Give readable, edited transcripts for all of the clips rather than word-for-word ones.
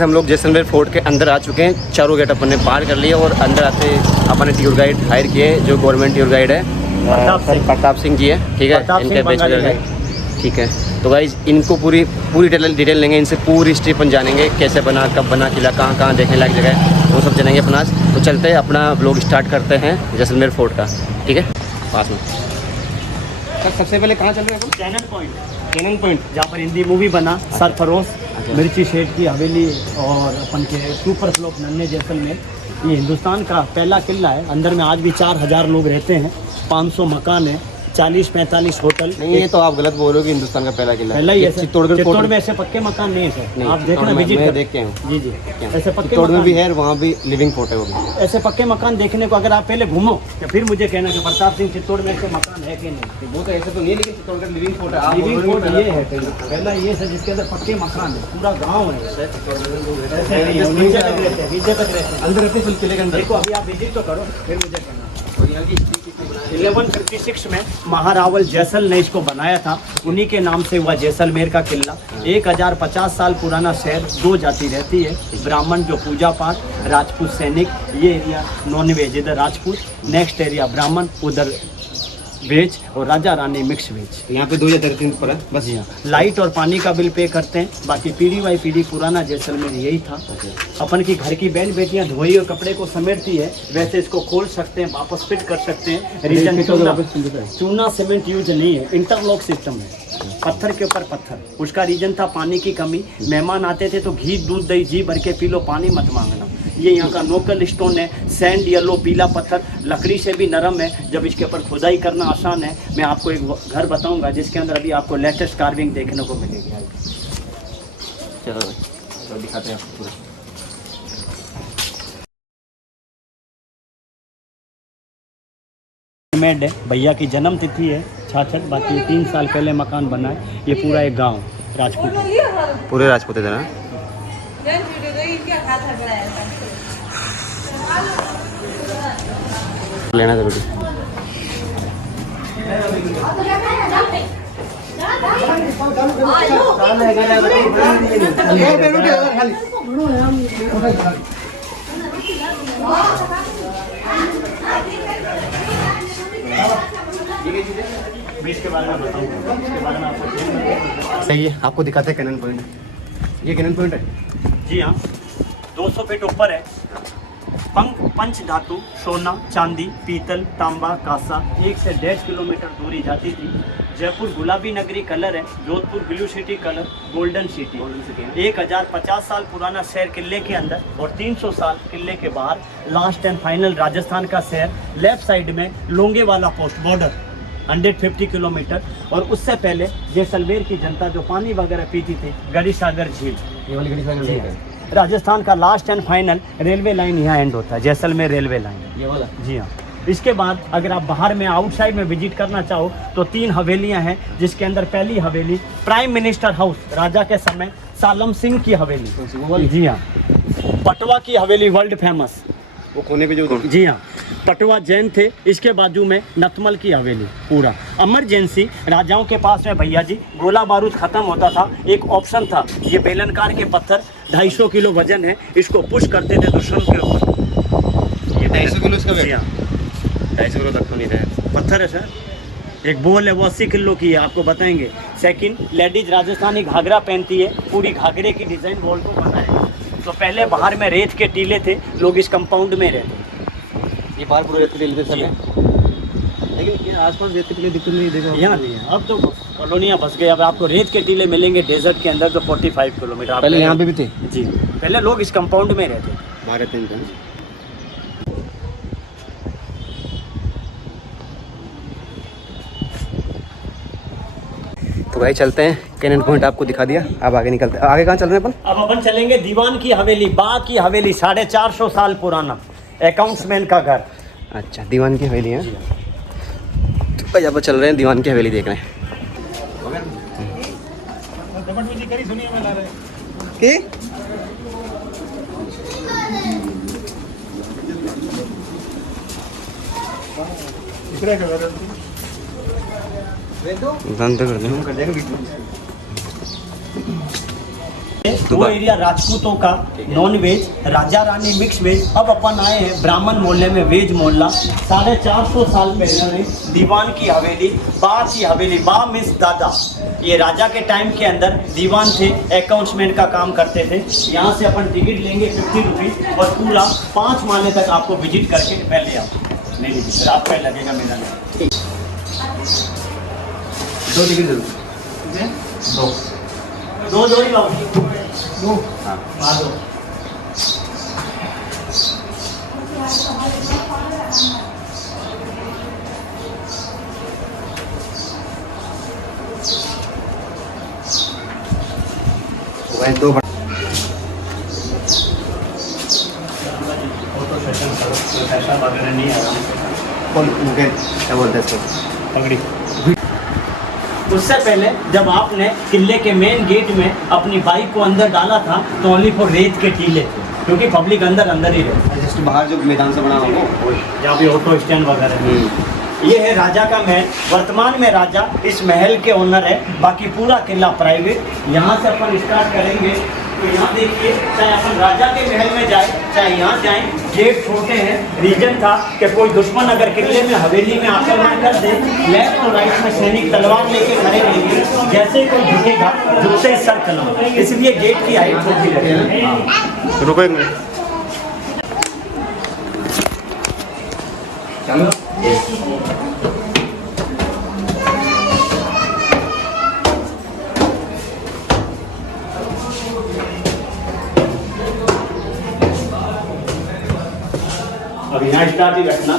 हम लोग जैसलमेर फोर्ट के अंदर आ चुके हैं। चारों गेट अपन ने पार कर लिए और अंदर आते अपन ने टूर गाइड हायर किए जो गवर्नमेंट टूर गाइड है प्रताप सिंह जी है। ठीक है, इनके बेच है। ठीक है, तो गाइज इनको पूरी डिटेल लेंगे, इनसे पूरी हिस्ट्री अपन जानेंगे, कैसे बना, कब बना, किला कहाँ कहाँ देखने लायक जगह है, वो सब जानेंगे अपना। तो चलते हैं, अपना व्लॉग स्टार्ट करते हैं जैसलमेर फोर्ट का। ठीक है, पास में सर सबसे पहले कहाँ चल रहे हैं? कैनन पॉइंट, जहाँ पर हिंदी मूवी बना सरफरोश, मिर्ची शेठ की हवेली और अपन के सुपर फ्लोप नन्हे जैसलमेर। ये हिंदुस्तान का पहला किला है। अंदर में आज भी 4000 लोग रहते हैं, 500 मकान है, 40-45 होटल। नहीं, ये तो आप गलत बोल रहे हो कि हिंदुस्तान का पहला किला पहला ही है। चित्तौड़गढ़ में ऐसे पक्के मकान नहीं है सर, आप देखना, मैं विजिट देख के हूँ। जी ऐसे पक्के चित्तौड़ में भी है, वहाँ भी लिविंग फोर्ट है। वो भी ऐसे पक्के मकान देखने को अगर आप पहले घूमो तो फिर मुझे कहना कि प्रताप सिंह चित्तौड़ में ऐसे मकान है कि नहीं। वो तो ऐसे तो नहीं है, लेकिन चित्तौड़गढ़ लिविंग फोर्ट है। लिविंग फोर्ट ये है पहला, ये सर जिसके अंदर पक्के मकान है, पूरा गाँव है। नीचे तक रहते हैं, अंदर रहते किले के अंदर। देखो अभी आप विजिट तो करो फिर मुझे कहना। 1156 में महारावल जैसल ने इसको बनाया था, उन्हीं के नाम से हुआ जैसलमेर का किला। 1050 साल पुराना शहर, 2 जाति रहती है, ब्राह्मण जो पूजा पाठ, राजपूत सैनिक। ये एरिया नॉन वेज, इधर राजपूत, नेक्स्ट एरिया ब्राह्मण, उधर वेज, और राजा रानी मिक्स वेज। यहाँ पे 2 या 3 पर है बस। यहाँ लाइट और पानी का बिल पे करते हैं। बाकी पीढ़ी बाई पीढ़ी पुराना जैसलमेर यही था। अपन की घर की बहन बेटियां धोई और कपड़े को समेटती है, वैसे इसको खोल सकते हैं, वापस फिट कर सकते हैं। रीजन चूना सीमेंट यूज नहीं है, इंटरलॉक सिस्टम है, पत्थर के ऊपर पत्थर। उसका रीजन था पानी की कमी। मेहमान आते थे तो घी दूध दही जी भर के पी लो, पानी मत मांगना। ये यहाँ का लोकल स्टोन है, सैंड येलो पीला पत्थर, लकड़ी से भी नरम है। जब इसके ऊपर खुदाई करना आसान है। मैं आपको एक घर बताऊंगा जिसके अंदर अभी आपको लेटेस्ट कार्विंग देखने को मिलेगी। चलो तो दिखाते हैं आपको। मेड है, भैया की जन्म तिथि है 66। बाकी 3 साल पहले मकान बना है। ये पूरा एक गांव राजपूत है, पूरे राजपूत है ना। लेना जरूरी। के बारे में बताऊंगा, इसके बारे में आपको सही है, आपको दिखाते हैं कैनन पॉइंट। ये कैनन पॉइंट है जी हाँ, 200 फीट ऊपर है। पंच धातु, सोना, चांदी, पीतल, तांबा, कांसा, 1 से 1.5 किलोमीटर दूरी जाती थी। जयपुर गुलाबी नगरी कलर है, Jodhpur blue city colour, golden city. 1050 साल पुराना शहर किले के अंदर और 300 साल किले के बाहर। लास्ट एंड फाइनल राजस्थान का शहर। लेफ्ट साइड में लोंगेवाला पोस्ट बॉर्डर 150 किलोमीटर। और उससे पहले जैसलमेर की जनता जो पानी वगैरह पीती थी, गड़ी सागर झील। ये वाली गड़ी सागर है। राजस्थान का last and final railway line यहाँ एंड होता है, जैसलमेर रेलवे लाइन। ये वाला जी हाँ। इसके बाद अगर आप बाहर में आउटसाइड में विजिट करना चाहो तो 3 हवेलियाँ हैं, जिसके अंदर पहली हवेली प्राइम मिनिस्टर हाउस, राजा के समय सालम सिंह की हवेली। जी हाँ। पटवा की हवेली वर्ल्ड फेमस, वो कोने पे जो। जी हाँ, पटवा जैन थे। इसके बाजू में नतमल की हवेली। पूरा इमरजेंसी राजाओं के पास में भैया जी गोला बारूद खत्म होता था, एक ऑप्शन था, ये बेलनकार के पत्थर 250 किलो वजन है, इसको पुश करते थे दुश्मन के ऊपर। ये 250 किलो इसका वेट। जी हाँ, 250 किलो तक तो नहीं है, पत्थर है सर। एक बोल है वो 80 किलो की है, आपको बताएंगे। सेकंड, लेडीज राजस्थानी घाघरा पहनती है, पूरी घाघरे की डिजाइन वॉल को बनाए। तो पहले बाहर में रेत के टीले थे, लोग इस कंपाउंड में रहते। ये बाहर पूरे रेत के टीले सब है, लेकिन ये आसपास रेत के टीले दिखते नहीं, देखो यहाँ नहीं है। अब तो कॉलोनियाँ बस गए। अब आपको रेत के टीले मिलेंगे डेजर्ट के अंदर, तो 45 किलोमीटर। पहले यहाँ पे भी थे जी, पहले लोग इस कंपाउंड में रहते। बाहर रहते हैं। तो भाई चलते हैं, कैनन पॉइंट आपको दिखा दिया, अब आगे निकलते हैं। आगे कहाँ चल रहे हैं अपन? अब अपन चलेंगे दीवान की हवेली, बाग की हवेली, 450 साल पुराना, अकाउंट्समैन का घर। अच्छा, दीवान की हवेली है। तो भाई अब चल रहे हैं दीवान की हवेली देख रहे हैं। ये वो एरिया राजपूतों का non veg, Raja Rani mix veg. अब अपन आए हैं ब्राह्मण मोहल्ले में, वेज मोहल्ला। 450 साल पहले दीवान की हवेली, बा की हवेली, बा मिस दादा, ये राजा के टाइम के अंदर दीवान थे, अकाउंट्समैन का काम करते थे। यहाँ से अपन टिकट लेंगे 50 रुपीज़ और पूरा 5 माले तक आपको विजिट करके पहले आप ले लीजिए, फिर आपका लगेगा मेरा नहीं। 2 टिकट जरूर, दो ही लाओ, दो, हाँ दो। भाई 2 फोटो सेशन करो, कोई पैसा वगैरह नहीं आ रहा। क्या बोलते हैं इसको, पगड़ी। उससे पहले जब आपने किले के मेन गेट में अपनी बाइक को अंदर डाला था तो ओनली फॉर रेत के टीले थे, क्योंकि पब्लिक अंदर ही रहे। जस्ट बाहर जो मैदान से बना हुआ वो जहाँ पे ऑटो स्टैंड वगैरह है। ये है राजा का महल। वर्तमान में राजा इस महल के ओनर है, बाकी पूरा किला प्राइवेट। यहाँ से अपन स्टार्ट करेंगे तो यहाँ देखिए, चाहे अपन राजा के महल में जाए चाहे यहाँ जाए, गेट छोटे हैं। रीजन था कि कोई दुश्मन अगर किले में हवेली में आक्रमण कर दे, लेफ्ट और राइट में सैनिक तलवार लेके खड़े रहेंगे, जैसे ही कोई झुकेगा झुकते ही सर कलम, इसलिए गेट की हाइट छोटी रहती है। रुको एक मिनट, चलो अब यहाँ स्टार्ट ही रखना।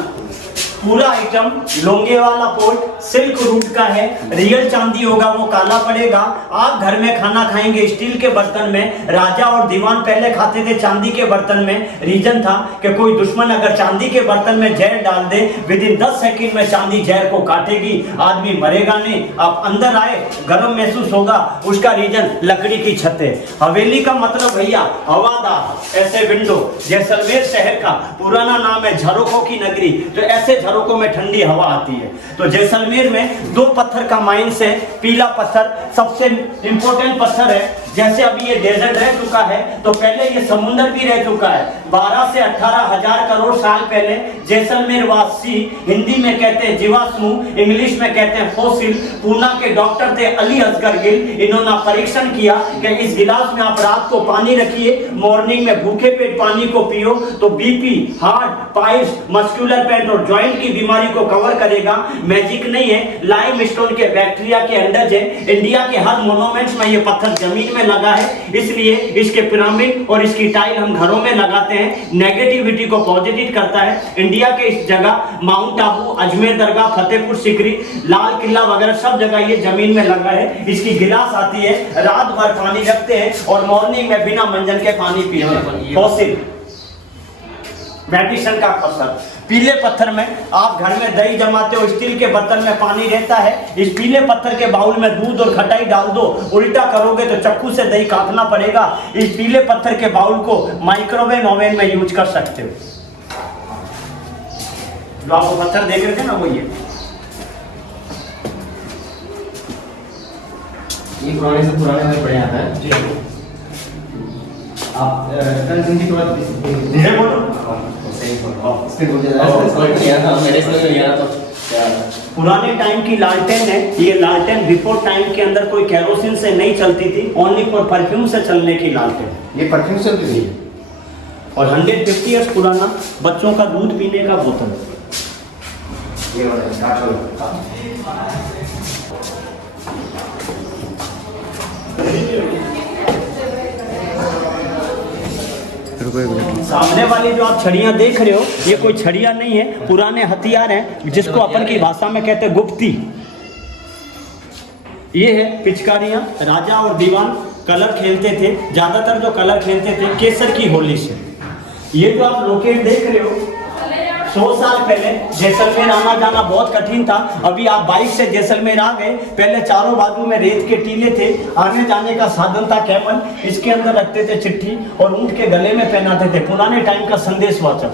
पूरा item Longewala port silk route का है। रियल चांदी होगा वो काला पड़ेगा। आप घर में खाना खाएंगे स्टील के बर्तन में। राजा और दीवान पहले खाते थे चांदी के बर्तन में। रीजन था कि कोई दुश्मन अगर चांदी के बर्तन में जहर डाल दे, विदिन 10 सेकंड में चांदी जहर को काटेगी, आदमी मरेगा नहीं। आप अंदर आए गर्म महसूस होगा, उसका रीजन लकड़ी की छतें। हवेली का मतलब भैया हवादार ऐसे विंडो। जैसलमेर शहर का पुराना नाम है झरोखों की नगरी, तो ऐसे झरोखों में ठंडी हवा आती है। तो जैसलमेर में 2 पत्थर का माइंस है। पीला पत्थर सबसे इंपॉर्टेंट पत्थर है। जैसे अभी ये डेजर्ट रह चुका है तो पहले ये समुद्र भी रह चुका है। 12 से 18 हजार करोड़ साल पहले जैसलमेर वासी, हिंदी में कहते हैं जीवाश्म, इंग्लिश में कहते हैं फॉसिल। पूना के डॉक्टर थे अली असगर गिल। इन्होंने परीक्षण किया कि इस गिलास में आप रात को पानी रखिए, मॉर्निंग में भूखे पेट पानी को पियो तो BP, heart, piles, muscular pain और जॉइंट की बीमारी को कवर करेगा। मैजिक नहीं है, लाइमस्टोन के बैक्टीरिया के अंडर है। इंडिया के हर मोनूमेंट्स में ये पत्थर जमीन में लगा है, इसलिए इसके पिरामिड और इसकी टाइल हम घरों में लगाते हैं। नेगेटिविटी को पॉजिटिव करता है। इंडिया के इस जगह माउंट आबू, अजमेर दरगाह, फतेहपुर सीकरी, लाल किला वगैरह सब जगह ये जमीन में लगा है। इसकी गिलास आती है, रात भर पानी रखते हैं और मॉर्निंग में बिना मंजन के पानी पीते हैं। फॉसिल मेडिसिन का पत्थर। पीले पत्थर में आप घर में दही जमाते हो, स्टील के बर्तन में पानी रहता है। इस पीले पत्थर के बाउल में दूध और खटाई डाल दो, उल्टा करोगे तो चक्कू से दही काटना पड़ेगा। इस पीले पत्थर के बाउल को माइक्रोवेव ओवन में यूज कर सकते हो। जो आपको पत्थर देख रहे थे ना, वो ये पुराने से पुराने में पड़े आता है जी। आप की तो बात धीरे बोलो। पुराने टाइम की लालटेन है। ये लालटेन बिफोर टाइम के अंदर कोई केरोसिन से नहीं चलती थी, ओनली फॉर परफ्यूम से चलने की लालटेन। ये परफ्यूम से चलती थी। और 150 ईयर्स पुराना बच्चों का दूध पीने का बोतल। ये वाला सामने वाली जो आप छड़ियाँ देख रहे हो, ये कोई छड़ियाँ नहीं है, पुराने हथियार हैं जिसको अपन की भाषा में कहते हैं गुप्ती। ये है पिचकारियाँ। राजा और दीवान कलर खेलते थे, ज्यादातर जो कलर खेलते थे केसर की होली से। ये जो आप लोकेट देख रहे हो, 100 साल पहले जैसलमेर आना जाना बहुत कठिन था। अभी आप बाइक से जैसलमेर आ गए। पहले चारों बाजू में रेत के टीले थे, आने जाने का साधन था कैमल। इसके अंदर रखते थे चिट्ठी और ऊंट के गले में पहनाते थे। पुराने टाइम का संदेशवाचक।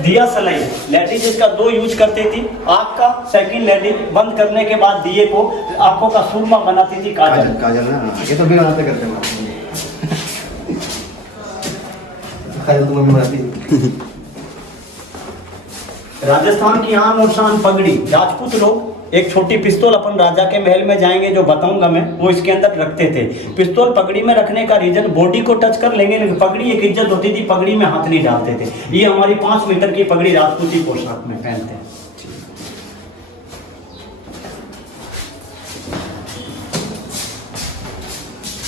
दिया सलाई लैट्रिन जिसका 2 यूज करते थी। आँख का सेकंड लैट्रिन बंद करने के बाद दिए को आंखों का सुरमा बनाती थी काजल। काजल ना, ये तो भी बनाते करते हैं। राजस्थान की आन और शान पगड़ी, राजपूत लोग एक छोटी पिस्तौल अपन राजा के महल में जाएंगे जो बताऊंगा मैं, वो इसके अंदर रखते थे। पिस्तौल पगड़ी में रखने का रीजन, बॉडी को टच कर लेंगे लेकिन पगड़ी एक इज्जत होती थी, पगड़ी में हाथ नहीं डालते थे। ये हमारी 5 मीटर की पगड़ी राजपूती पोशाक में पहनते हैं।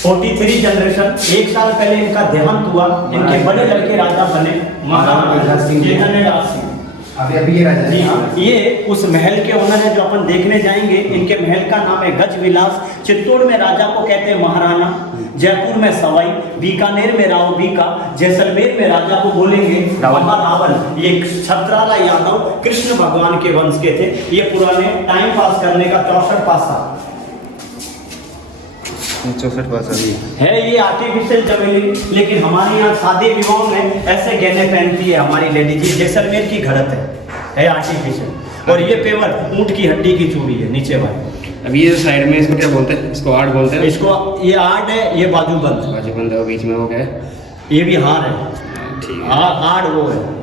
43 जनरेशन, 1 साल पहले इनका देहांत हुआ। इनके बड़े लड़के राजा बने महाराजा सिंह। अभी ये राजा जी हाँ, ये उस महल के ओनर है जो अपन देखने जाएंगे। इनके महल का नाम है गज विलास। चित्तौड़ में राजा को कहते हैं महाराणा, जयपुर में सवाई, बीकानेर में राव बीका, जैसलमेर में राजा को बोलेंगे रावण। ये छत्राला यादव कृष्ण भगवान के वंश के थे। ये पुराने टाइम पास करने का 64 पासा 64 पासा है। ये आर्टिफिशियल चमेली, लेकिन हमारे यहाँ शादी विवाह में ऐसे गहने पहनती है हमारी लेडी जी। जैसलमेर की घड़त है आर्टिफिशियल। और ये पेवर ऊंट की हड्डी की चूड़ी है नीचे वाली। अभी ये साइड में इसको क्या बोलते हैं? इसको आर्ट बोलते हैं। इसको ये आर्ट है, ये बाजूबंद है। और बीच में वो क्या है? ये भी हार है। ठीक है, आर्ट वो है।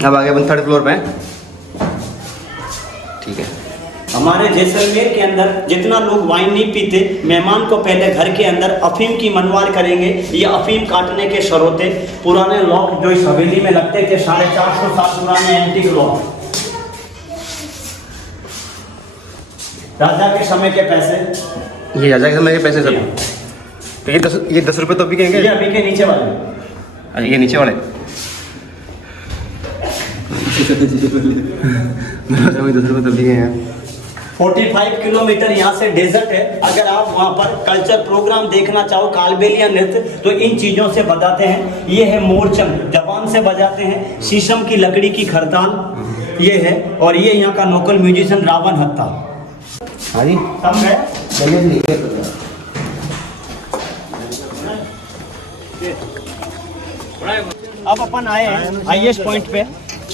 अब आगे अपन 3rd फ्लोर पे हैं। ठीक है। हमारे जैसलमेर के अंदर जितना लोग वाइन नहीं पीते, मेहमान को पहले घर के अंदर अफीम की मनवार करेंगे। ये अफीम काटने के शरोते, पुराने लॉक जो इस हवेली में लगते थे, 450 साल पुराने एंटीक लॉक, राजा के समय के पैसे। ये राजा के समय के पैसे सब। तो ये 10 रुपये तो अभी कहेंगे? ये अभी के नीचे वाले। ये नीचे वाले 10 रुपये तो भी गए हैं। 45 किलोमीटर यहाँ से डेजर्ट है। अगर आप वहाँ पर कल्चर प्रोग्राम देखना चाहो, कालबेलिया नृत्य, तो इन चीज़ों से बताते हैं। ये है मोरचंग, जबान से बजाते हैं। शीशम की लकड़ी की खरताल ये है। और ये यहाँ का लोकल म्यूजिशियन रावण हत्ता। हाँ जी, सब है। अब अपन आए हैं हाईएस्ट पॉइंट पे।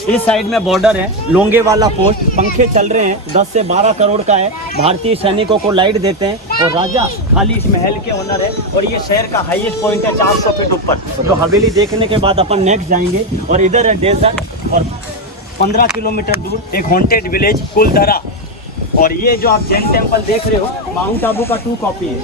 इस साइड में बॉर्डर है, लोंगे वाला पोस्ट, पंखे चल रहे हैं, 10 से 12 करोड़ का है। भारतीय सैनिकों को लाइट देते हैं। और राजा खाली इस महल के ओनर है। और ये शहर का हाईएस्ट पॉइंट है 400 फीट ऊपर। तो हवेली देखने के बाद अपन नेक्स्ट जाएंगे। और इधर है डेजर्ट। और 15 किलोमीटर दूर एक हॉन्टेड विलेज कुलधरा। और ये जो आप जैन टेम्पल देख रहे हो, माउंट आबू का 2 कॉपी है।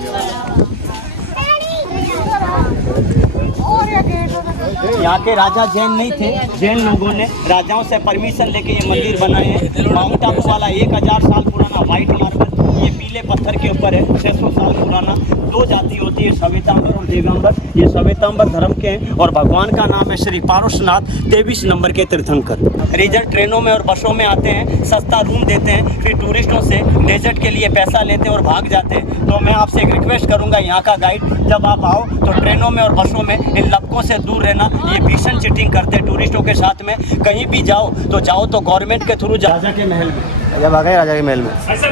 यहाँ के राजा जैन नहीं थे, जैन लोगों ने राजाओं से परमिशन लेके ये मंदिर बनाए हैं। माउंट आबू वाला 1000 साल पुराना व्हाइट मार्बल, ये पीले पत्थर के ऊपर है, 600 साल पुराना। 2 जाति होती है, श्वेतांबर और दिगंबर। ये श्वेतांबर धर्म के हैं। और भगवान का नाम है श्री पारसनाथ, 23 नंबर के तीर्थंकर। रिजर्व ट्रेनों में और बसों में आते हैं, सस्ता रूम देते हैं, फिर टूरिस्टों से डेजर्ट के लिए पैसा लेते हैं और भाग जाते हैं। तो मैं आपसे एक रिक्वेस्ट करूंगा, यहाँ का गाइड जब आप आओ तो ट्रेनों में और बसों में इन लपकों से दूर रहना। ये भीषण चीटिंग करते हैं टूरिस्टों के साथ में। कहीं भी जाओ तो गवर्नमेंट के थ्रू। राजा के महल में जब आ गए राजा के महल में ऐसा